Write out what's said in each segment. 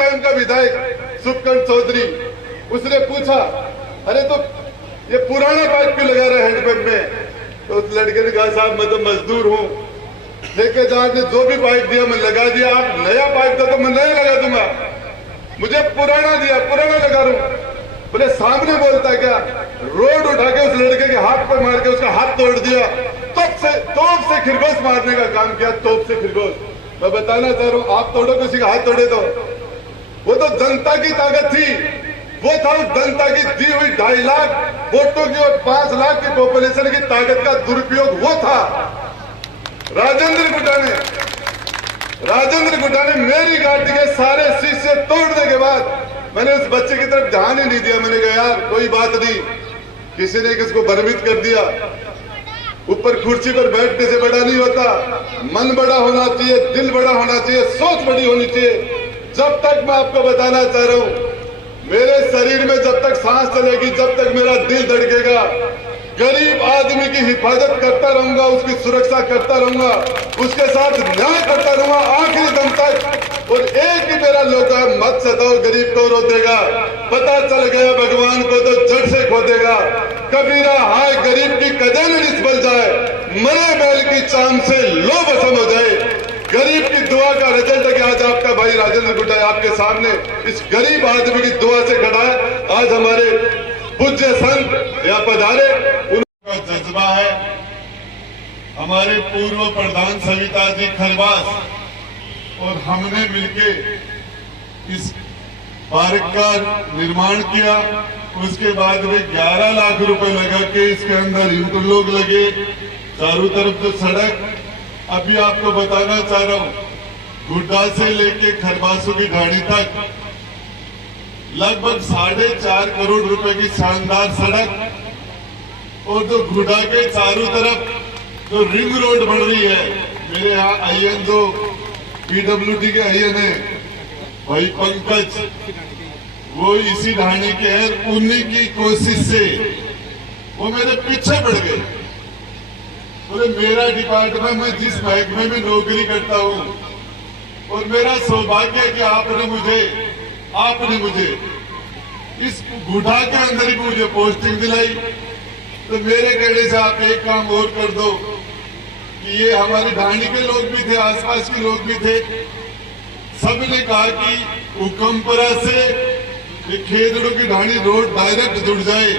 Time का विधायक सुखकंठ चौधरी, उसने पूछा अरे तो ये पुराना पाइप क्यों लगा रहा है हैंडपंप में? तो उस लड़के ने कहा साहब मैं तो मजदूर हूँ, ठेकेदार ने जो भी पाइप दिया मैं लगा दिया, आप नया पाइप दो तो मैं नया लगा दूंगा, मुझे पुराना दिया पुराना लगा रहा हूं। बोले सामने बोलता क्या? रोड उठा के उस लड़के के हाथ पर मार के उसका हाथ तोड़ दिया, तोप से खरगोश मारने का काम किया, तोप से खरगोश। मैं बताना चाह रहा हूं, आप तोड़ो किसी का हाथ तोड़े तो वो तो जनता की ताकत थी, वो था उस जनता की दी हुई 2.5 लाख वोटों की और 5 लाख की पॉपुलेशन की ताकत का दुरुपयोग वो था। राजेंद्र गुड्डा ने मेरी गाड़ी के सारे शीशे तोड़ने के बाद मैंने उस बच्चे की तरफ ध्यान ही नहीं दिया। मैंने कहा यार कोई बात नहीं, किसी ने किसको भ्रमित कर दिया। ऊपर कुर्सी पर बैठने से बड़ा नहीं होता, मन बड़ा होना चाहिए, दिल बड़ा होना चाहिए, सोच बड़ी होनी चाहिए। जब तक मैं आपको बताना चाह रहा हूं, मेरे शरीर में जब तक सांस चलेगी, जब तक मेरा दिल धड़केगा, गरीब आदमी की हिफाजत करता रहूंगा, उसकी सुरक्षा करता रहूंगा, उसके साथ न्याय करता रहूंगा आखिरी दम तक। और एक ही मेरा लोग मत सताओ गरीब को रो देगा, पता चल गया भगवान को तो जड़ से खो देगा। कबीरा हाय गरीब की कदे न निस्बल जाए, मरे बैल की चाम से लो बसम हो जाए। गरीब की दुआ का रिजल्ट है कि आज आपका भाई राजेंद्र गुड्डा आपके सामने इस गरीब आदमी की दुआ से खड़ा है। आज हमारे पूज्य संत यहाँ पधारे, उनका जज्बा है। हमारे पूर्व प्रधान सविता जी खरवास और हमने मिलके इस पार्क का निर्माण किया। उसके बाद में 11 लाख रुपए लगा के इसके अंदर इंटरलॉक लगे, चारों तरफ जो सड़क। अभी आपको बताना चाह रहा हूं, गुड्डा से लेके खरवासों की ढाणी तक लगभग 4.5 करोड़ रुपए की शानदार सड़क। और जो गुड्डा के चारों तरफ जो रिंग रोड बन रही है, मेरे यहाँ आईएन जो पीडब्ल्यूडी के आईएन है भाई पंकज, वो इसी ढाणी के हैं। उन्हीं की कोशिश से वो मेरे पीछे पड़ गए। बोले मेरा डिपार्टमेंट, मैं जिस महकमे में नौकरी करता हूं और मेरा सौभाग्य है कि आपने मुझे इस गुड्डा के अंदर ही मुझे पोस्टिंग दिलाई। तो मेरे कहने से आप एक काम और कर दो कि ये हमारी ढाणी के लोग भी थे, आसपास के लोग भी थे, सबने कहा कि हुकमपुरा से खेदड़ों की ढाणी रोड डायरेक्ट जुड़ जाए,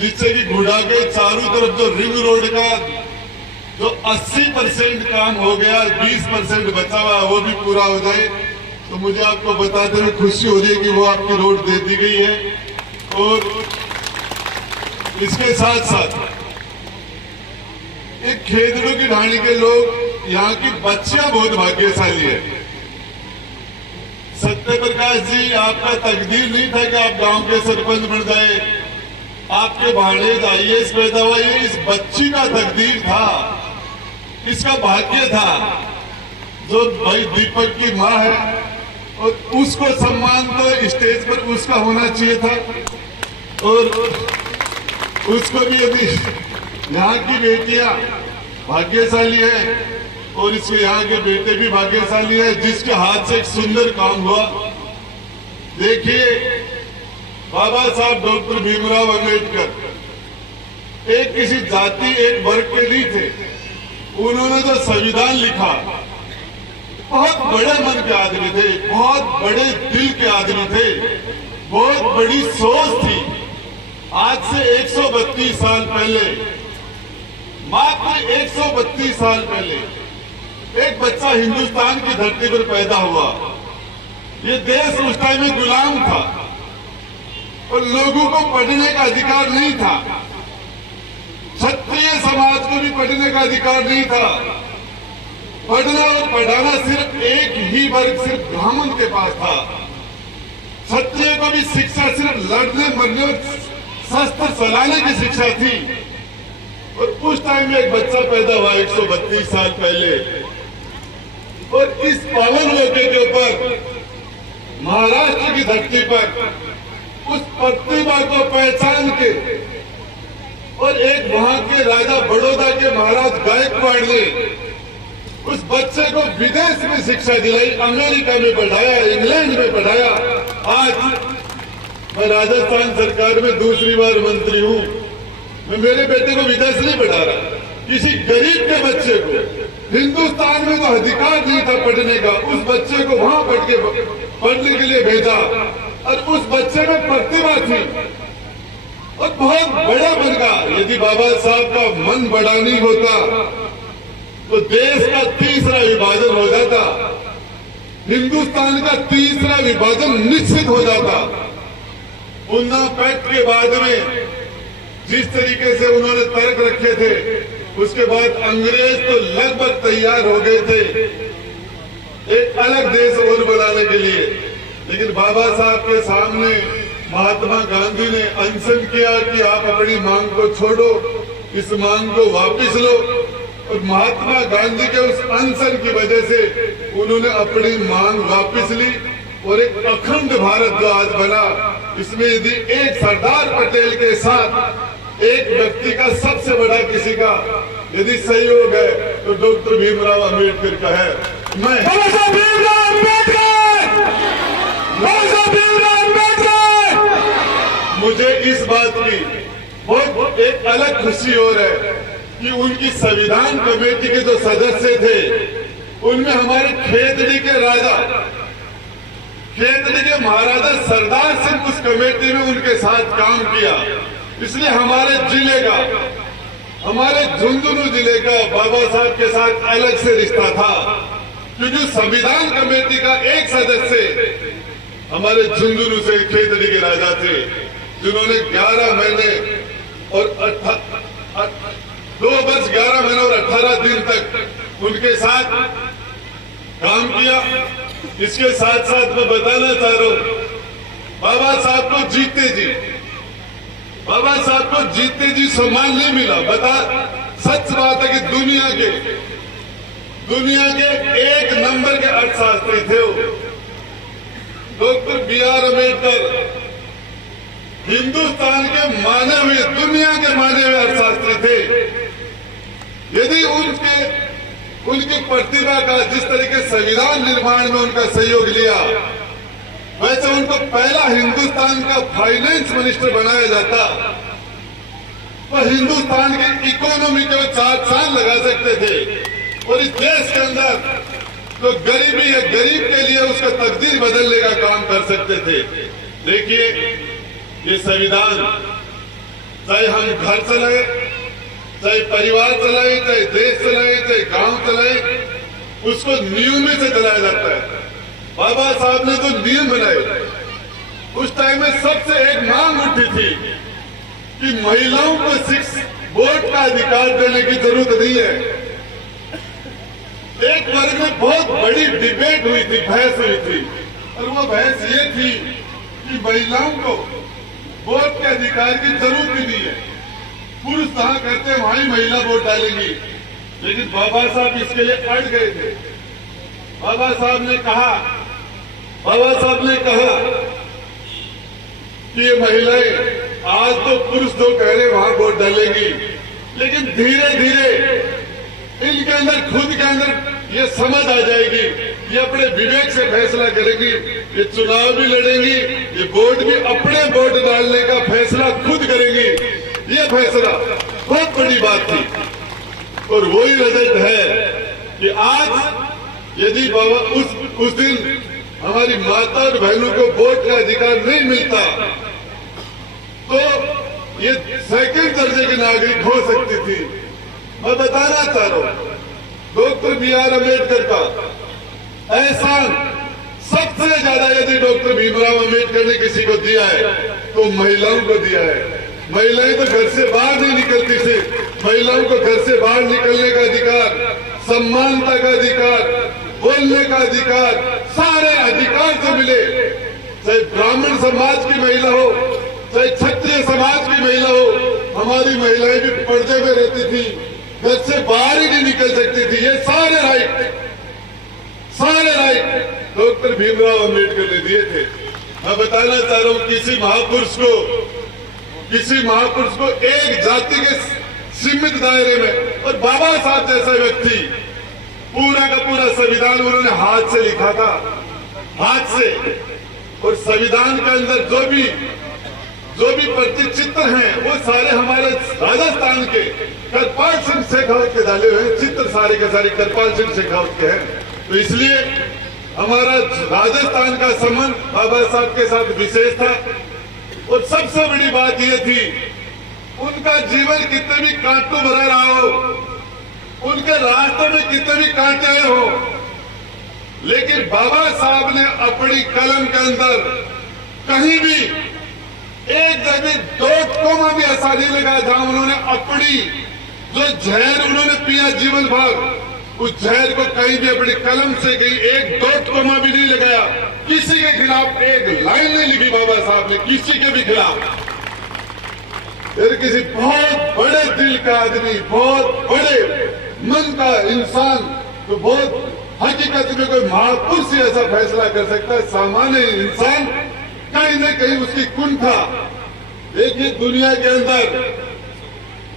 जिससे कि गुड्डा के चारों तरफ जो रिंग रोड का जो 80% काम हो गया, 20% बचा हुआ वो भी पूरा हो जाए। तो मुझे आपको बताते हुए खुशी हो रही है कि वो आपकी रोड दे दी गई है। और इसके साथ साथ एक खेदड़ों की ढाणी के लोग, यहाँ की बच्चियां बहुत भाग्यशाली है। सत्य प्रकाश जी, आपका तकदीर नहीं था कि आप गांव के सरपंच बन जाए, आपके भाणेज IAS पैदा हुआ, ये इस बच्ची का तकदीर था, इसका भाग्य था। जो भाई दीपक की माँ है और उसको सम्मान तो स्टेज पर उसका होना चाहिए था। और उसको भी अभी यहाँ की बेटियां भाग्यशाली है और इसके यहाँ के बेटे भी भाग्यशाली है, जिसके हाथ से एक सुंदर काम हुआ। देखिए बाबा साहब डॉक्टर भीमराव अंबेडकर एक किसी जाति एक वर्ग के नहीं थे। उन्होंने जो संविधान लिखा, बहुत बड़े मन के आदमी थे, बहुत बड़े दिल के आदमी थे, बहुत बड़ी सोच थी। आज से 132 साल पहले, मात्र 132 साल पहले एक बच्चा हिंदुस्तान की धरती पर पैदा हुआ। ये देश उस टाइम में गुलाम था और लोगों को पढ़ने का अधिकार नहीं था। क्षत्रिय समाज को भी पढ़ने का अधिकार नहीं था। पढ़ना और पढ़ाना सिर्फ एक ही वर्ग, सिर्फ ब्राह्मण के पास था। क्षत्रिय को भी शिक्षा सिर्फ लड़ने मरने और शस्त्र चलाने की शिक्षा थी। और उस टाइम में एक बच्चा पैदा हुआ 132 साल पहले। और इस पावन मौके के ऊपर महाराष्ट्र की धरती पर उस प्रतिभा को पहचान के और एक वहां के राजा बड़ौदा के महाराज गायकवाड़ ने उस बच्चे को विदेश में शिक्षा दिलाई, अमेरिका में पढ़ाया, इंग्लैंड में पढ़ाया। आज मैं राजस्थान सरकार में दूसरी बार मंत्री हूं। मैं मेरे बेटे को विदेश नहीं पढ़ा रहा, किसी गरीब के बच्चे को, हिंदुस्तान में तो अधिकार नहीं था पढ़ने का, उस बच्चे को वहां पढ़ने के लिए भेजा। और उस बच्चे में प्रतिभा थी और बहुत बड़ा बन गया। यदि बाबा साहब का मन बड़ा नहीं होता तो देश का तीसरा विभाजन हो जाता, हिंदुस्तान का तीसरा विभाजन निश्चित हो जाता। उन्ना पैक्ट के बाद में जिस तरीके से उन्होंने तर्क रखे थे, उसके बाद अंग्रेज तो लगभग तैयार हो गए थे एक अलग देश और बनाने के लिए। लेकिन बाबा साहब के सामने महात्मा गांधी ने अनशन किया कि आप अपनी मांग को छोड़ो, इस मांग को वापस लो। और महात्मा गांधी के उस अनशन की वजह से उन्होंने अपनी मांग वापस ली और एक अखंड भारत जो आज बना, इसमें यदि एक सरदार पटेल के साथ एक व्यक्ति का, सबसे बड़ा किसी का यदि सहयोग है तो डॉक्टर भीमराव अम्बेडकर का है। मैं मुझे इस बात की बहुत एक अलग खुशी हो रही है कि उनकी संविधान कमेटी के जो सदस्य थे, उनमें हमारे खेतड़ी के राजा, खेतड़ी के महाराजा सरदार सिंह उस कमेटी में उनके साथ काम किया। इसलिए हमारे जिले का, हमारे झुंझुनू जिले का बाबा साहब के साथ अलग से रिश्ता था, क्योंकि संविधान कमेटी का एक सदस्य हमारे झुंझुनू से खेतड़ी के राजा थे, जिन्होंने 11 महीने और 2 वर्ष 11 महीने और 18 दिन तक उनके साथ काम किया। इसके साथ साथ मैं बताना चाह रहा हूं, बाबा साहब को जीते जी सम्मान नहीं मिला। सच बात है कि दुनिया के 1 नंबर के अर्थशास्त्री थे वो डॉक्टर B.R. अम्बेडकर। हिंदुस्तान के माने हुए, दुनिया के माने हुए अर्थशास्त्री थे। यदि उनकी प्रतिभा का, जिस तरीके संविधान निर्माण में उनका सहयोग लिया, वैसे उनको पहला हिंदुस्तान का फाइनेंस मिनिस्टर बनाया जाता तो हिंदुस्तान की इकोनॉमी के 4 साल लगा सकते थे और इस देश के अंदर जो गरीबी है, गरीब के लिए उसका तकदीर बदलने का काम कर सकते थे। देखिए, ये संविधान, चाहे हम घर चलाए, चाहे परिवार चलाए, चाहे देश चलाए, चाहे गांव चलाए, उसको नियम से चलाया जाता है। बाबा साहब ने तो नियम बनाए। उस टाइम में सबसे एक मांग उठी थी कि महिलाओं को वोट का अधिकार देने की जरूरत नहीं है। एक वर्ग में बहुत बड़ी डिबेट हुई थी, बहस हुई थी, और वो बहस ये थी कि महिलाओं को वोट के अधिकार की जरूरत ही नहीं है, पुरुष जहां करते हैं वहां ही महिला वोट डालेंगी। लेकिन बाबा साहब इसके लिए अड़ गए थे। बाबा साहब ने कहा कि ये महिलाएं, आज तो पुरुष जो कह रहे वहां वोट डालेंगी, लेकिन धीरे धीरे इनके अंदर, खुद के अंदर ये समझ आ जाएगी, ये अपने विवेक से फैसला करेंगी, ये चुनाव भी लड़ेंगी, ये वोट भी अपने वोट डालने का फैसला खुद करेंगी। ये फैसला बहुत बड़ी बात थी और वही रिजल्ट है कि आज यदि बाबा उस दिन हमारी माता और बहनों को वोट का अधिकार नहीं मिलता तो ये 2nd दर्जे के नागरिक हो सकती थी। मैं बताना चाह रहा हूं, डॉक्टर B.R. अम्बेडकर का एहसान सबसे ज्यादा यदि डॉक्टर भीमराव अम्बेडकर ने किसी को दिया है तो महिलाओं को दिया है। महिलाएं तो घर से बाहर नहीं निकलती थी, महिलाओं को घर से बाहर निकलने का अधिकार, सम्मानता का अधिकार, बोलने का अधिकार, सारे अधिकार जो मिले, चाहे ब्राह्मण समाज की महिला हो, चाहे क्षत्रिय समाज की महिला हो, हमारी महिलाएं भी पर्दे में रहती थी, घर से बाहर ही नहीं निकल सकती थी। ये सारे राइट डॉक्टर भीमराव अम्बेडकर ने दिए थे। मैं बताना चाह रहा हूं, किसी महापुरुष को एक जाति के सीमित दायरे में, और बाबा साहब जैसा व्यक्ति पूरा का पूरा संविधान उन्होंने हाथ से लिखा था, हाथ से। और संविधान के अंदर जो भी प्रतिचित्र हैं वो सारे हमारे राजस्थान के करपाल सिंह शेखावत के डाले हुए हैं। चित्र सारे के सारे करपाल सिंह शेखावत के हैं। तो इसलिए हमारा राजस्थान का संबंध बाबा साहब के साथ विशेष था। और सबसे बड़ी बात यह थी, उनका जीवन कितने भी कांटों भरा रहा हो, उनके रास्ते में कितने भी कांटे आए हो, लेकिन बाबा साहब ने अपनी कलम के अंदर कहीं भी एक जगह दो कोमा भी ऐसा नहीं लगा जहां उन्होंने अपनी जो जहर उन्होंने पिया जीवन भर, उस जहर को कहीं भी अपनी कलम से कहीं एक दो कोमा भी नहीं लगाया। किसी के खिलाफ एक लाइन नहीं लिखी बाबा साहब ने, किसी के भी खिलाफ। फिर किसी बहुत बड़े दिल का आदमी, बहुत बड़े मन का इंसान, तो बहुत हकीकत में कोई महापुरुष ही ऐसा फैसला कर सकता है। सामान्य इंसान कहीं न कहीं उसकी कुंठा। देखिए दुनिया के अंदर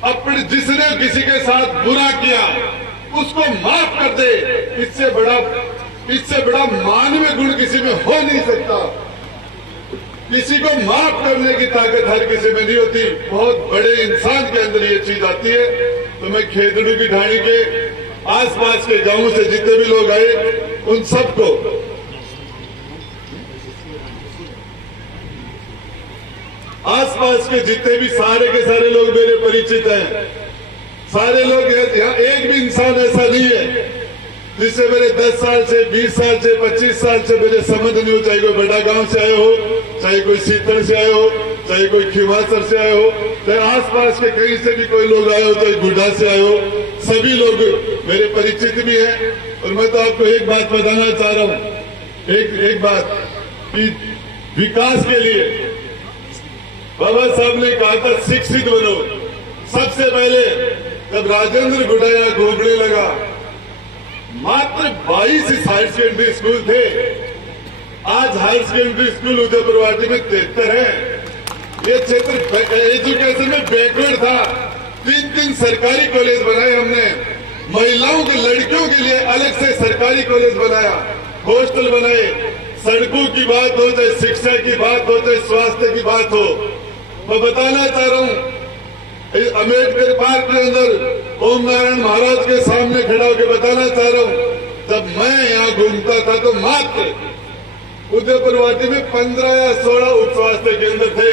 अपने जिसने किसी के साथ बुरा किया उसको माफ कर दे, इससे बड़ा मानवीय गुण किसी में हो नहीं सकता। किसी को माफ करने की ताकत हर किसी में नहीं होती, बहुत बड़े इंसान के अंदर ये चीज आती है। तो मैं खेतड़ू की ढाणी के आसपास के गांवों से जितने भी लोग आए उन सबको आसपास के जितने भी सारे के सारे लोग मेरे परिचित हैं, सारे लोग यहाँ एक भी इंसान ऐसा नहीं है जिससे मेरे 10 साल से 20 साल से 25 साल से मेरे संबंध नहीं हो। चाहे कोई बड़ा गांव से आए हो, चाहे कोई सीतड़ से आए हो, चाहे कोई खिमासर से आए हो, चाहे आसपास के कहीं से भी कोई लोग आए हो, चाहे गुड्डा से आए हो, सभी लोग मेरे परिचित भी हैं। और मैं तो आपको एक बात बताना चाह रहा हूँ, एक बात कि विकास के लिए बाबा साहब ने कहा था शिक्षित बनो। सबसे पहले जब राजेंद्र गुडाया घूमने लगा, मात्र 22 हायर सेकेंडरी स्कूल थे। आज हायर सेकेंडरी स्कूल उदयपुरवाटी में 73 है। ये क्षेत्र एजुकेशन में बैकवर्ड था। 3 सरकारी कॉलेज बनाए हमने, महिलाओं के लड़कियों के लिए अलग से सरकारी कॉलेज बनाया, हॉस्टल बनाए। सड़कों की बात हो, चाहे शिक्षा की बात हो, चाहे स्वास्थ्य की बात हो। मैं बताना चाह रहा हूँ, अम्बेडकर पार्क के अंदर ओम नारायण महाराज के सामने खड़ा होकर बताना चाह रहा हूँ, जब मैं यहाँ घूमता था तो मात्र उदयपुरवाटी में 15 या 16 उप स्वास्थ्य केंद्र थे।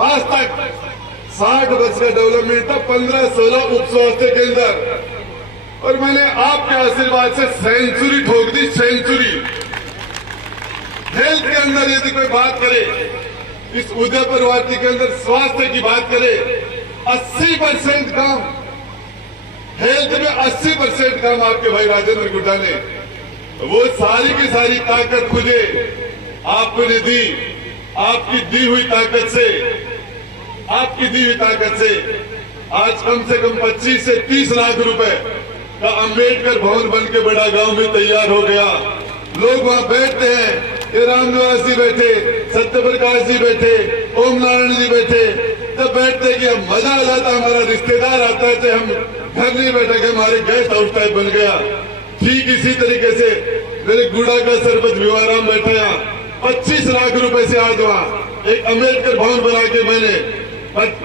आज तक 60 वर्ष का डेवलपमेंट था, 15-16 उप स्वास्थ्य केंद्र। और मैंने आपके आशीर्वाद से सेंचुरी ठोक दी, सेंचुरी। हेल्थ के अंदर यदि कोई बात करे, इस उदयपुरवाटी के अंदर स्वास्थ्य की बात करे, 80% काम हेल्थ में, 80% काम आपके भाई राजेंद्र गुड्डा ने, वो सारी की सारी ताकत मुझे आपको ने दी। आपकी दी हुई ताकत से, आपकी दी हुई ताकत से आज कम से कम 25 से 30 लाख रुपए का अम्बेडकर भवन बन के बड़ा गांव में तैयार हो गया। लोग वहां बैठते हैं, ये रामनिवास जी बैठे, सत्यप्रकाश जी बैठे, ओम नारायण जी बैठे, जब बैठते कि हम मजा आ जाता, हमारा रिश्तेदार आता है, चाहे हम घर नहीं बैठे कि हमारे गेस्ट हाउस टाइप बन गया। ठीक इसी तरीके से मेरे गुड़ा का सरपंच विवाराम बैठा यहाँ, 25 लाख रुपए से आज वहाँ एक अम्बेडकर भवन बना के मैंने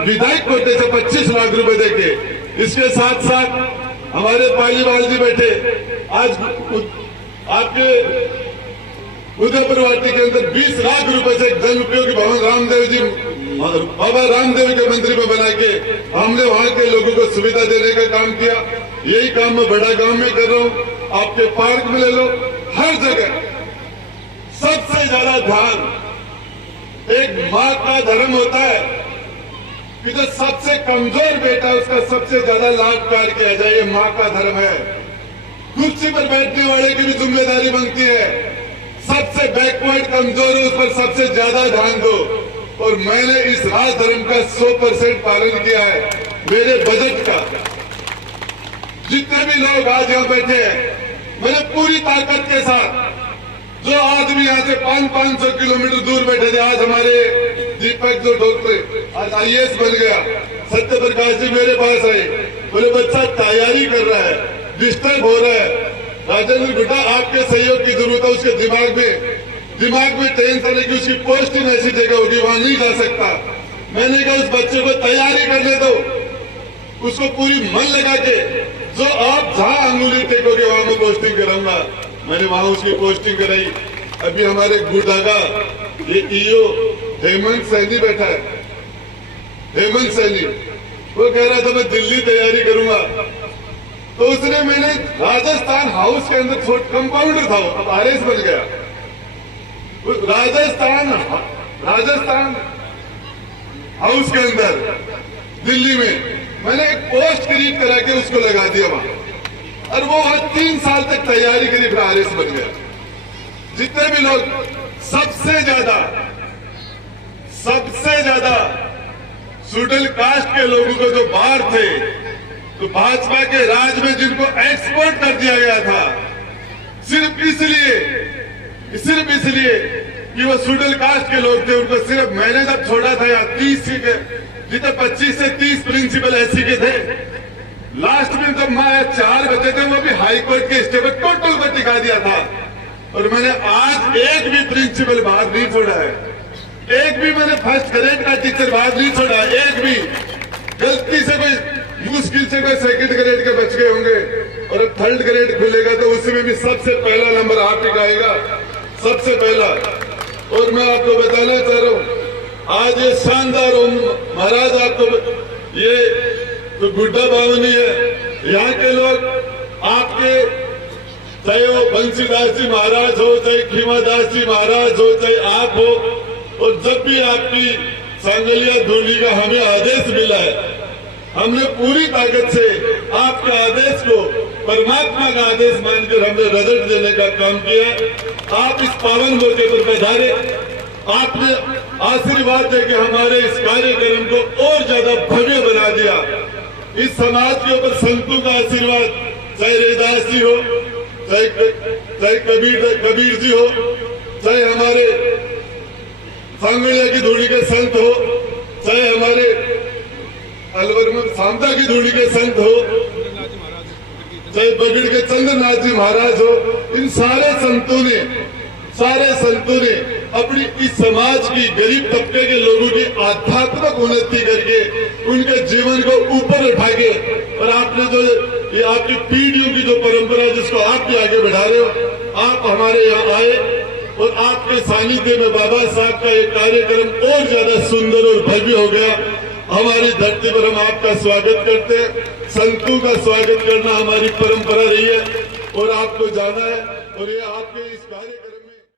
विधायक कोटे से 25 लाख रुपए देके, इसके साथ साथ हमारे पालीवाल जी बैठे, आज आपके उदयपुरवाटी के अंदर 20 लाख रुपए से जन उपयोगी भवन रामदेव जी, बाबा रामदेव के मंदिर में बना के हमने वहां के लोगों को सुविधा देने का काम किया। यही काम मैं बड़ा गांव में कर रहा हूँ, आपके पार्क में ले लो, हर जगह। सबसे ज्यादा ध्यान एक माँ का धर्म होता है कि जो सबसे कमजोर बेटा उसका सबसे ज्यादा लाभ कार्य किया जाए, ये माँ का धर्म है। कुर्सी पर बैठने वाले की भी जिम्मेदारी बनती है, सबसे बैकवर्ड कमजोर है उस पर सबसे ज्यादा ध्यान दो। और मैंने इस राज धर्म का 100% पालन किया है। मेरे बजट का जितने भी लोग आज यहाँ बैठे हैं, मैंने पूरी ताकत के साथ, जो आदमी यहाँ से 500 किलोमीटर दूर बैठे थे, आज हमारे दीपक जो डॉक्टर आज IAS बन गया, सत्यप्रकाश जी मेरे पास आए, बोले बच्चा तैयारी कर रहा है, डिस्टर्ब हो रहा है, राजेंद्र गुड्डा आपके सहयोग की जरूरत है। उसके दिमाग में टेंशन है कि उसकी पोस्टिंग ऐसी जगह होगी वहां नहीं जा सकता। मैंने कहा उस बच्चे को तैयारी करने दो, उसको पूरी मन लगा के जो आप जहां अंगुली टेकोगे वहां मैं पोस्टिंग कराऊंगा। मैंने वहां उसकी पोस्टिंग कराई। अभी हमारे गुड्डा का ये ईओ हेमंत सैनी बैठा है, हेमंत सैनी, वो कह रहा था मैं दिल्ली तैयारी करूंगा, तो उसने मैंने राजस्थान हाउस के अंदर छोट कंपाउंडर था, अब आरएस बन गया। राजस्थान हाउस के अंदर दिल्ली में मैंने एक पोस्ट क्रिएट करा के उसको लगा दिया वहां, और वो वहां 3 साल तक तैयारी करी, फिर आरएस बन गया। जितने भी लोग सबसे ज्यादा शेड्यूल कास्ट के लोगों को जो बाहर थे, तो भाजपा के राज में जिनको एक्सपोर्ट कर दिया गया था, सिर्फ इसलिए कि वो शेड्यूल कास्ट के लोग थे। उनको सिर्फ मैंने जब छोड़ा था या 30 के जितने 25 से 30 प्रिंसिपल एससी के थे, लास्ट में जब मैं 4 बचे थे, वो भी हाई कोर्ट के स्टे पर टोटल को टिका दिया था। और मैंने आज एक भी प्रिंसिपल बाहर नहीं छोड़ा है, एक भी मैंने फर्स्ट ग्रेड का टीचर बाहर नहीं छोड़ा, एक भी। गलती से कोई मुश्किल से कोई सेकंड ग्रेड के बच गए होंगे, और अब थर्ड ग्रेड खुलेगा तो उसमें भी सबसे पहला नंबर आप ही का आएगा, सबसे पहला। और मैं आपको बताना चाह रहा हूं, आज ये शानदार महाराज, आपको ये तो गुड्डा बावनी है, यहाँ के लोग आपके, चाहे वो बंसीदास जी महाराज हो, चाहे खीमादास जी महाराज हो, चाहे आप हो, और जब भी आपकी सांगलिया धूली का हमें आदेश मिला है, हमने पूरी ताकत से आपके आदेश को परमात्मा का आदेश मानकर हमने रिजल्ट देने का काम किया। आप इस पावन मौके पर पधारे, आपने आशीर्वाद देके हमारे इस कार्यक्रम को और ज्यादा भव्य बना दिया। इस समाज के ऊपर संतों का आशीर्वाद, चाहे रैदास जी हो, चाहे कबीर जी हो, चाहे हमारे सांगलिया की धूड़ी के संत हो, चाहे हमारे अलवर में सामता की धूड़ी के संत हो, चाहे बगड़ के चंद्रनाथ जी महाराज हो, इन सारे संतों ने अपनी इस समाज की गरीब तबके के लोगों की आध्यात्मिक उन्नति करके उनके जीवन को ऊपर उठा के, और आपने जो ये आपकी पीढ़ियों की जो परंपरा जिसको आप भी आगे बढ़ा रहे हो, आप हमारे यहाँ आए और आपके सानिध्य में बाबा साहब का एक कार्यक्रम और ज्यादा सुंदर और भव्य हो गया। हमारी धरती पर हम आपका स्वागत करते हैं, संतों का स्वागत करना हमारी परंपरा रही है, और आपको जाना है, और ये आपके इस कार्य